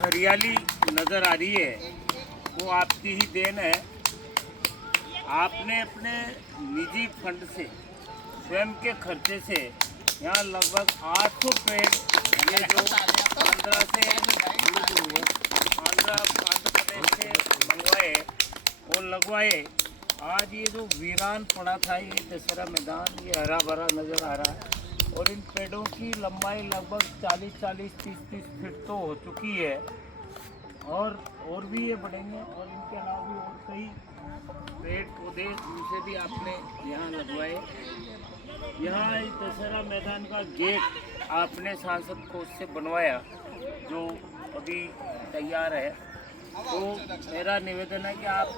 हरियाली नज़र आ रही है वो आपकी ही देन है। आपने अपने निजी फंड से स्वयं के खर्चे से यहाँ लगभग 800 पेड़ ये जो आंध्र प्रदेश से मंगवाए और लगवाए। आज ये जो वीरान पड़ा था ये दशहरा मैदान ये हरा भरा नज़र आ रहा है और इन पेड़ों की लंबाई लगभग 40-40, 30-30 फीट तो हो चुकी है और भी ये बढ़ेंगे। और इनके अलावा भी और कई पेड़ पौधे जिनसे भी आपने यहाँ लगवाए। यहाँ इस दशहरा मैदान का गेट आपने सांसद कोष से बनवाया जो अभी तैयार है। तो मेरा निवेदन है कि आप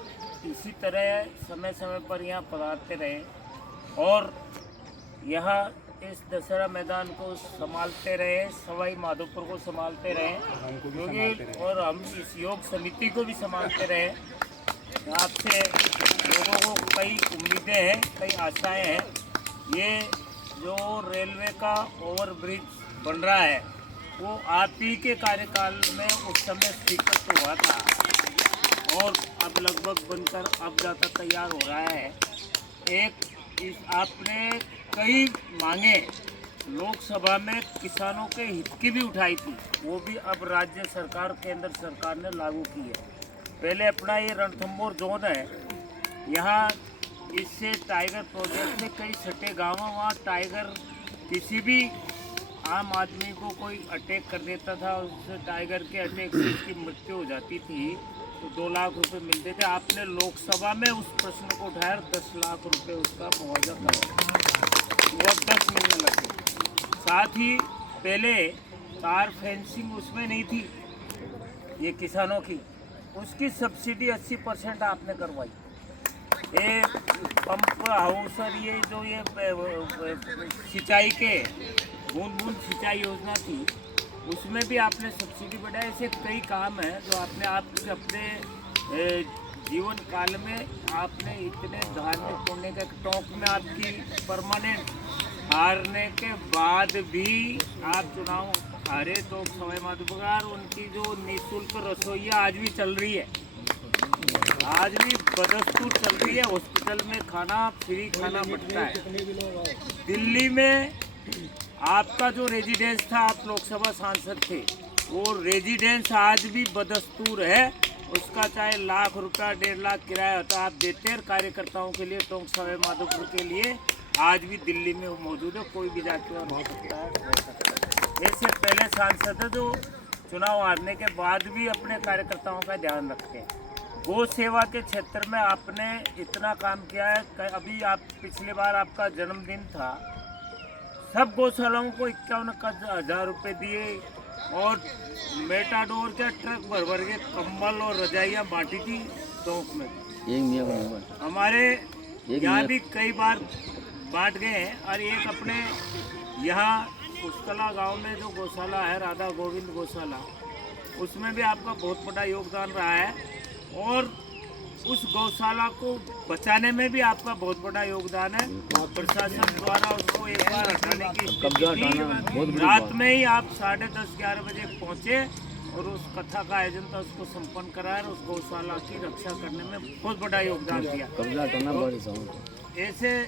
इसी तरह समय समय पर यहाँ पधारते रहें और यहाँ इस दशहरा मैदान को संभालते रहे, सवाई माधोपुर को संभालते रहे क्योंकि और हम इस योग समिति को भी संभालते रहे। आपसे लोगों को कई उम्मीदें हैं, कई आशाएं हैं। ये जो रेलवे का ओवरब्रिज बन रहा है वो आप ही के कार्यकाल में उस समय स्वीकृत हुआ था और अब लगभग बनकर अब ज़्यादा तैयार हो रहा है। आपने कई मांगे लोकसभा में किसानों के हित की भी उठाई थी, वो भी अब राज्य सरकार केंद्र सरकार ने लागू की है। पहले अपना ये रणथंभौर जोन है, यहाँ इससे टाइगर प्रोजेक्ट से कई सटे गाँव वहाँ टाइगर किसी भी आम आदमी को कोई अटैक कर देता था, उससे टाइगर के अटैक से उसकी मृत्यु हो जाती थी तो 2 लाख रुपए मिलते थे। आपने लोकसभा में उस प्रश्न को उठाया 10 लाख रुपए उसका मुआवजा करवाया, वो 10 मिलने लगे। साथ ही पहले तार फेंसिंग उसमें नहीं थी ये किसानों की, उसकी सब्सिडी 80% आपने करवाई। ये पंप हाउस और ये जो ये सिंचाई के बूंद बूंद सिंचाई योजना थी उसमें भी आपने सब्सिडी बढ़ाई। ऐसे कई काम हैं जो आपने अपने जीवन काल में आपने इतने धार्मिक होने के टोंक में आपकी परमानेंट हारने के बाद भी आप चुनाव हारे तो सवाई माधोपुर उनकी जो निःशुल्क रसोइयाँ आज भी चल रही है, आज भी बदस्तूर चल रही है। हॉस्पिटल में खाना फ्री खाना बंटता है। दिल्ली में आपका जो रेजिडेंस था, आप लोकसभा सांसद थे, वो रेजिडेंस आज भी बदस्तूर है। उसका चाहे लाख रुपया 1.5 लाख किराया होता आप देते हैं कार्यकर्ताओं के लिए, टोंक सवाई माधोपुर के लिए आज भी दिल्ली में मौजूद है। कोई भी जाके और हो सकता है। ऐसे पहले सांसद है जो चुनाव हारने के बाद भी अपने कार्यकर्ताओं का ध्यान रखते हैं। गौ सेवा के क्षेत्र में आपने इतना काम किया है। अभी आप पिछली बार आपका जन्मदिन था, सब गौशालाओं को 51,000 रुपये दिए और मेटाडोर के ट्रक भर भर के कंबल और रजाइयाँ बांटी थी टोंक में। हमारे यहाँ भी कई बार बांट गए हैं। और एक अपने यहाँ पुष्कला गांव में जो गौशाला है राधा गोविंद गौशाला, उसमें भी आपका बहुत बड़ा योगदान रहा है और उस गौशाला को बचाने में भी आपका बहुत बड़ा योगदान है। प्रशासन द्वारा उसको एक बार हटाने की रात में ही आप 10:30-11 बजे पहुंचे और उस कथा का आयोजन था उसको संपन्न कराया और उस गौशाला की रक्षा करने में बहुत बड़ा योगदान दिया। तो ऐसे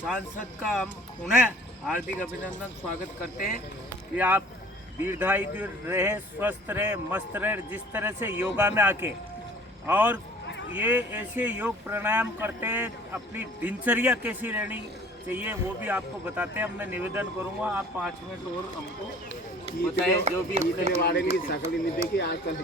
सांसद का हम उन्हें हार्दिक अभिनंदन स्वागत करते हैं कि आप दीर्घायु रहे, स्वस्थ रहे, मस्त रहे। जिस तरह से योगा में आके और ये ऐसे योग प्राणायाम करते हैं, अपनी दिनचर्या कैसी रहनी चाहिए वो भी आपको बताते हैं। मैं निवेदन करूंगा आप 5 मिनट और हमको बताएं जो भी अपने की शकल नहीं देखी आजकल।